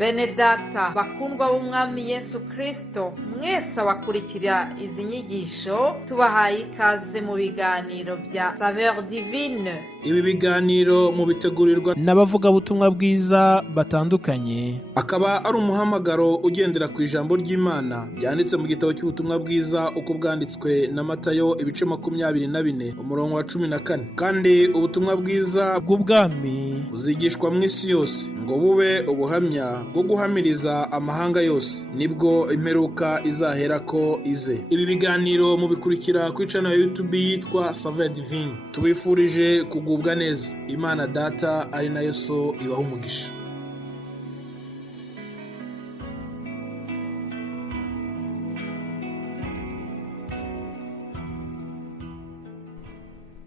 Bene data bakundwa b'umwami Yesu Kristo, mwese abakurikira izi nyigisho tubahaye ikaze mu biganiro bya Saveur Divine. Ibi biganiro mu bitegurirwa n'abavugabutumwa bwiza batandukanye, akaba ari umuhamagaro ugendera ku ijambo ry'Imana byanditse mu gitabo cy'ubutumwa bwiza uko bwanditswe na Matayo ibice 24 umurongo wa 14. Kandi ubutumwa bwiza bw'ubwami buzigishwa mu isi yose ngo bube ubuhamya bwo guhamiriza amahanga yose, nibwo imperuka izaherako ize. Ibi biganiro mubikurikira ku channel ya YouTube yitwa Saveur Divine. Tubifurije kugubwa neza. Imana Data ari nayo So ibaha umugisha.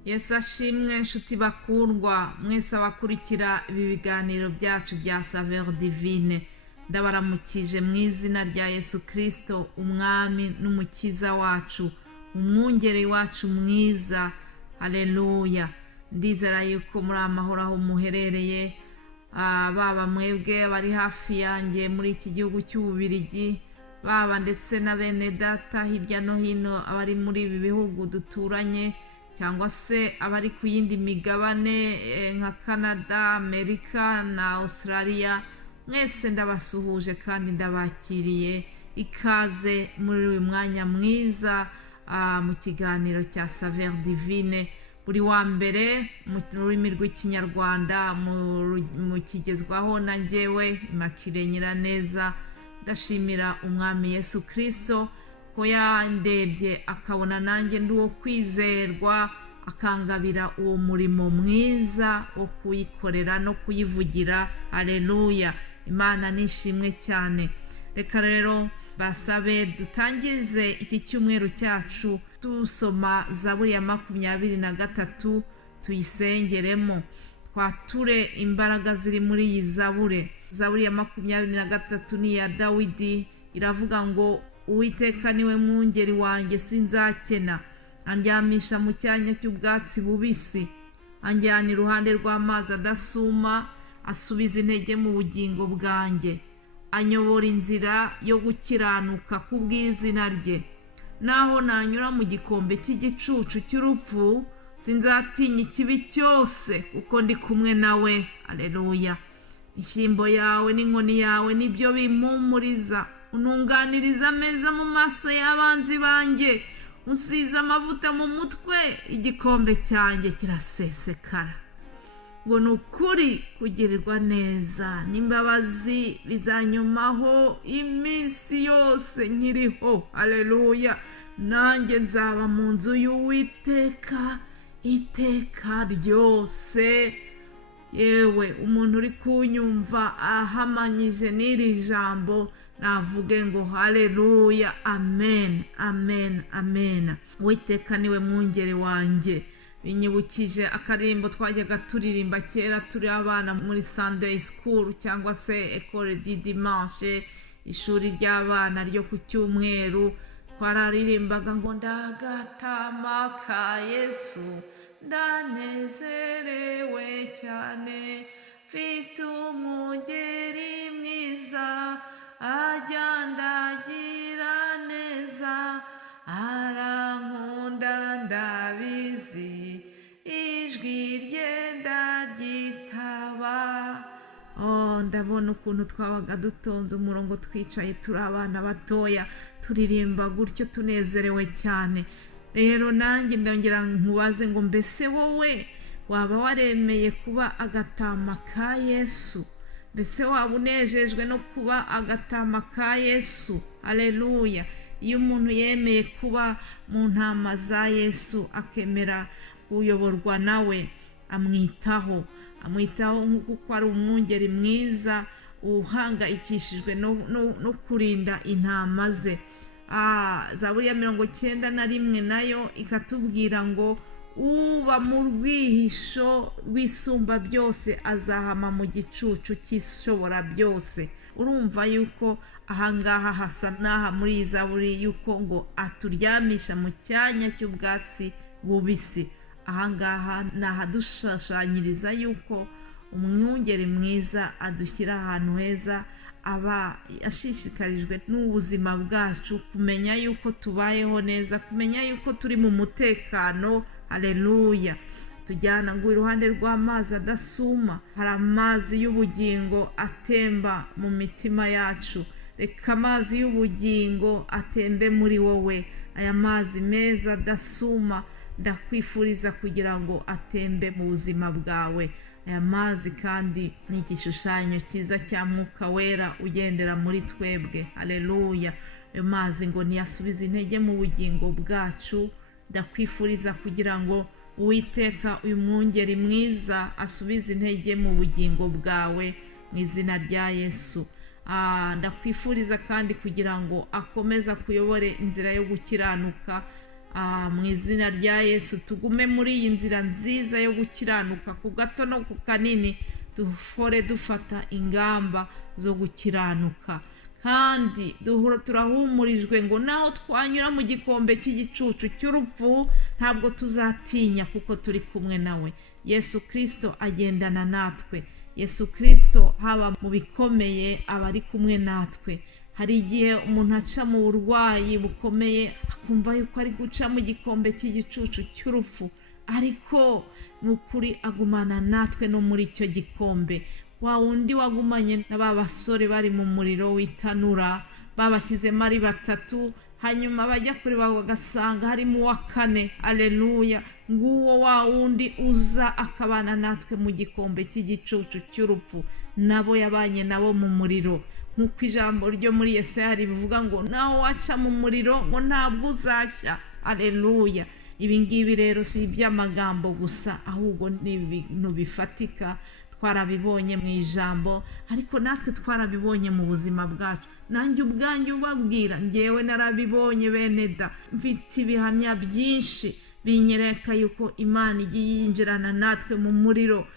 Yesu ashimwe nshuti bakundwa mwese abakurikira ibi biganiro byacu bya Saveur Divine. Ndabaramukije mu izina rya Yesu Kristo, umwami n'umukiza wacu, umwungeri wacu mwiza. Haleluya. Ndizera yuko muri amahoro aho muherereye, baba mwebwe bari hafi yanjye muri iki gihugu cy'Ububirigi, baba ndetse na bene data hirya no hino abari muri ibi bihugu duturanye, cyangwa se abari ku yindi migabane nka Canada, Amerika na Australia. Mwese ndabasuhuje kandi ndabakiriye ikaze muri uyu mwanya mwiza mu kiganiro cya Saveur Divine, buri wa mbere mu rurimi rw'ikinyarwanda mu kigezwaho na njyewe Immaculée Nyiraneza. Ndashimira umwami Yesu Kristo ko yandebye akabona nanjye ndi uwo kwizerwa, akangabira uwo murimo mwiza wo kuyikorera no kuyivugira. Haleluya. Imana nishimwe cyane. Reka rero basabe dutangize iki cyumweru cyacu tusoma Zaburi ya 23 tuyisengeremo, twature imbaraga ziri muri iyi Zaburi. Zaburi ya 23 ni ya Dawidi, iravuga ngo Uwiteka niwe mwungeri wanjye sinzakena, andyamisha mu cyanya cy'ubwatsi bubisi, anjyana iruhande rw'amazi adasuma, asubiza intege mu bugingo bwanjye, anyobora inzira yo gukiranuka kubw'izina rye. Naho nanyura mu gikombe cy'igicucu cy'urupfu, sinzatinya ikibi cyose kuko ndi kumwe nawe. Haleluya. Ishyimbo yawe n'inkoni yawe nibyo bimpumuriza, untunganiriza ameza mu maso y'abanzi banjye, usize amavuta mu mutwe, igikombe cyanjye kirasesekara. Ngo nukuri kugirirwa neza n'imbabazi bizanyomaho iminsi yose nkiriho. Haleluya. Nanjye nzaba mu nzu y'Uwiteka iteka ryose. Yewe umuntu uri kunyumva ahamanyije n'iri jambo navuge ngo haleluya, amen, amen, amen. Uwiteka niwe mwungeri wanjye. Binyibukije akarimbo twajyaga turirimba kera turi abana muri Sunday School cyangwa se École du Dimanche, ishuri ry'abana ryo ku cyumweru. Twararirimbaga ngo ndagatama ka Yesu ndanezerewe cyane, mfite umwungeri mwiza ajya ndagira neza, arankunda ndabizi, ijwi rye ndaryitaba. Ndabona ukuntu twabaga dutonze umurongo twicaye turi abana batoya turirimba gutyo tunezerewe cyane. Rero nanjye ndongera nkubaze ngo mbese wowe waba waremeye kuba agatama ka Yesu? Mbese waba unejejwe no kuba agatama ka Yesu? Haleluya. Iyo umuntu yemeye kuba mu ntama za Yesu akemera kuyoborwa nawe, amwitaho nk'uko ari umwungeri mwiza uhangayikishijwe no kurinda intama ze. Zaburi ya 91 nayo ikatubwira ngo uba mu rwihisho rw'isumba byose azahama mu gicucu cy'ishobora byose. Urumva yuko ahangaha hasa n'aha muri iyi Zaburi yuko ngo aturyamisha mu cyanya cy'ubwatsi bubisi. Ahangaha nahadushashanyiriza yuko umwungeri mwiza adushyira ahantu heza, aba ashishikarijwe n'ubuzima bwacu, kumenya yuko tubayeho neza, kumenya yuko turi mu mutekano. Haleluya. Tujyana ngo iruhande rw'amazi adasuma hari amazi y'ubugingo atemba mu mitima yacu. Reka amazi y'ubugingo atembe muri wowe, aya mazi meza adasuma ndakwifuriza kugira ngo atembe mu buzima bwawe. Aya mazi kandi ni igishushanyo cyiza cya Mwuka Wera ugendera muri twebwe. Haleluya. Ayo mazi ngo ntiyasubize intege mu bugingo bwacu. Ndakwifuriza kugira ngo Uwiteka uyu mwungeri mwiza asubize intege mu bugingo bwawe mu izina rya Yesu. Ndakwifuriza kandi kugira ngo akomeza kuyobore inzira yo gukiranuka mu izina rya Yesu. Tugume muri iyi nzira nziza yo gukiranuka, ku gato no ku kanini duhore dufata ingamba zo gukiranuka, kandi turahumurijwe ngo naho twanyura mu gikombe cy'igicucu cy'urupfu ntabwo tuzatinya, kuko turi kumwe nawe. Yesu Kristo agendana natwe. Yesu Kristo haba mu bikomeye aba ari kumwe natwe. Hari igihe umuntu aca mu burwayi bukomeye akumva yuko ari guca mu gikombe cy'igicucu cy'urupfu, ariko n'ukuri agumana natwe no muri icyo gikombe. Wa wundi wagumanye na ba basore bari mu muriro w'itanura, babashyizemo ari 3, hanyuma bajya kuri bagasanga harimo uwa 4. Haleluya. Nguwo wa wundi uza akabana natwe mu gikombe cy'igicucu cy'urupfu, nabo yabanye nabo mu muriro, nk'uko ijambo ryo muri Yesaya rivuga ngo naho waca mu muriro ngo ntabwo uzashya. Haleluya. Ibi ngibi rero si iby'amagambo gusa, ahubwo ni ibintu bifatika. Twarabibonye mu ijambo, ariko natwe twarabibonye mu buzima bwacu. Nanjye ubwanjye ubabwira, ngewe narabibonye bene da, mfite ibihamya byinshi binyereka yuko Imana igiye yinjirana natwe mu muriro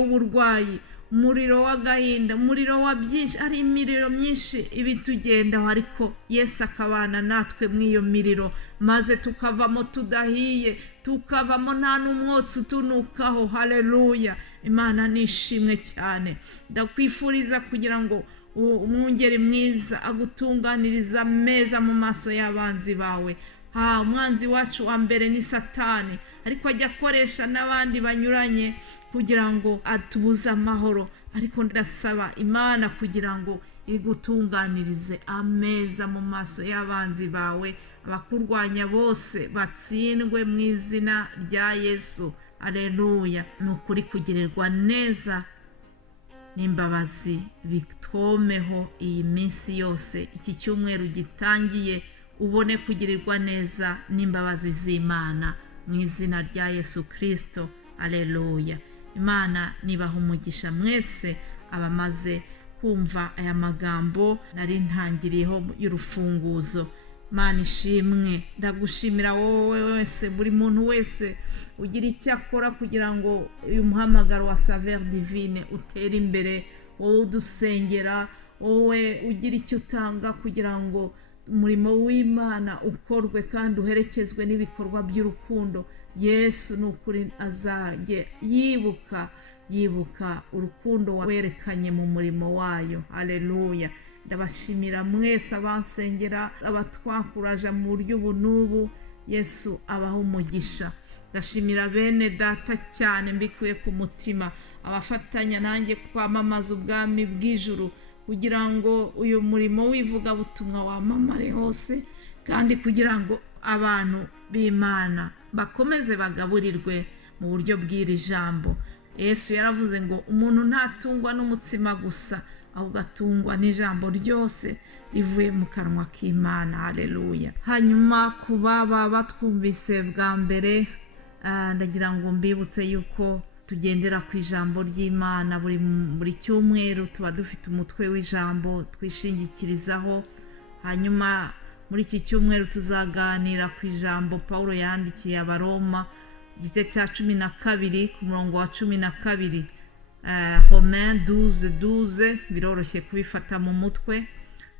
w'uburwayi, umuriro w'agahinda, umuriro wa byinshi. Ari imiriro myinshi ibitugendaho, ariko Yesu akabana natwe mu iyo miriro, maze tukavamo tudahiye, tukavamo nta n'umwotsi utunukaho. Haleluya. Imana nishimwe cyane. Ndakwifuriza kugira ngo umwungeri mwiza agutunganiriza meza mu maso y'abanzi bawe. Umwanzi wacu wa mbere ni Satani, ariko ajya akoresha n'abandi banyuranye kugira ngo atubuze amahoro, ariko ndasaba Imana kugira ngo igutunganirize ameza mu maso y'abanzi bawe. Abakurwanya bose batsindwe mu izina rya Yesu. Haleluya. Nukuri kugirirwa neza n'imbabazi bitwomeho iyi minsi yose. Iki cyumweru gitangiye ubone kugirirwa neza n'imbabazi z'Imana mu izina rya Yesu Kristo. Haleluya. Imana nibaha umugisha mwese abamaze kumva aya magambo nari ntangiriyeho y'urufunguzo. Mana ishimwe. Ndagushimira wowe wese, buri muntu wese ugira icyo akora kugira ngo uyu muhamagaro wa Saveur Divine utere imbere. Wowe udusengera, wowe ugira icyo utanga kugira ngo umurimo w'Imana ukorwe kandi uherekezwe n'ibikorwa by'urukundo. Yesu nukuri azajye yibuka urukundo werekanye mu murimo wayo. Haleluya. Ndabashimira mwese abansengera, abatwakuraje mu buryo ubu n'ubu. Yesu abaha umugisha. Ndashimira bene data cyane mbikuye ku mutima, abafatanya nanjye kwamamaza ubwami bw'ijuru, kugira ngo uyu murimo w'ivugabutumwa wamamare hose, kandi kugira ngo abantu b'Imana bakomeze bagaburirwe mu buryo bw'iri jambo. Yesu yaravuze ngo umuntu ntatungwa n'umutsima gusa, ahubwo atungwa n'ijambo ryose rivuye mu kanwa k'Imana. Haleluya. Hanyuma ku baba batwumvise bwa mbere, ndagira ngo mbibutse yuko tugendera ku ijambo ry'Imana. Buri cyumweru tuba dufite umutwe w'ijambo twishingikirizaho. Hanyuma muri iki cyumweru tuzaganira ku ijambo Paulo yandikiye Abaroma, igice cya 12 ku murongo wa 12. Romains 12:12 biroroshye kubifata mu mutwe.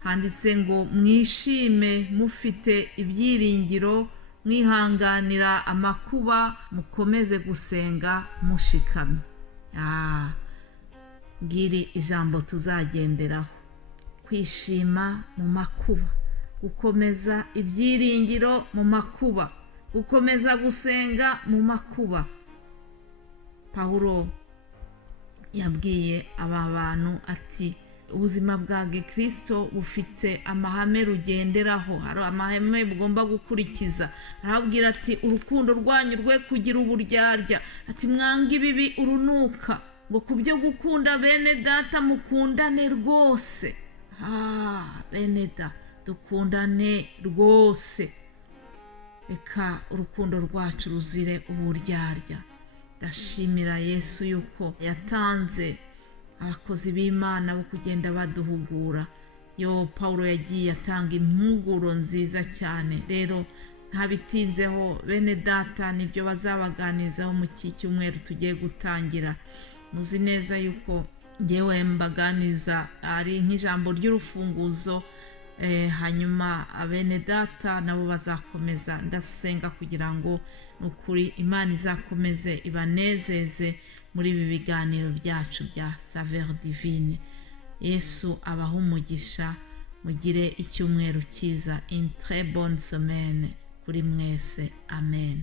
Handitse ngo mwishime mufite ibyiringiro, mwihanganira amakuba, mukomeze gusenga mushikamye. Ngiri ijambo tuzagenderaho. kwishima mu makuba, gukomeza ibyiringiro mu makuba, gukomeza gusenga mu makuba. Pawulo yabwiye aba bantu ati ubuzima bwa Gikristo bufite amahame rugenderaho, hari amahame bugomba gukurikiza. Arabwira ati urukundo rwanyu rwe kugira uburyarya, ati mwanga ibibi urunuka, ngo kubyo gukunda bene data mukundane rwose. Bene data dukundane rwose, reka urukundo rwacu ruzire uburyarya. Ndashimira Yesu yuko yatanze abakozi b'Imana bo kugenda baduhugura. Pawulo yagiye atanga impuguro nziza cyane. Rero ntabitinzeho bene data, nibyo bazabaganizaho mu cyumweru tugiye gutangira. Muzi neza yuko ngewe mbaganiza ari nk'ijambo ry'urufunguzo, hanyuma abene data nabo bazakomeza. Ndasenga kugira ngo nukuri Imana izakomeze ibanezeze muri ibi biganiro byacu bya Saveur Divine. Yesu abaha umugisha, mugire icyumweru cyiza. Une très bonne semaine kuri mwese. Amen.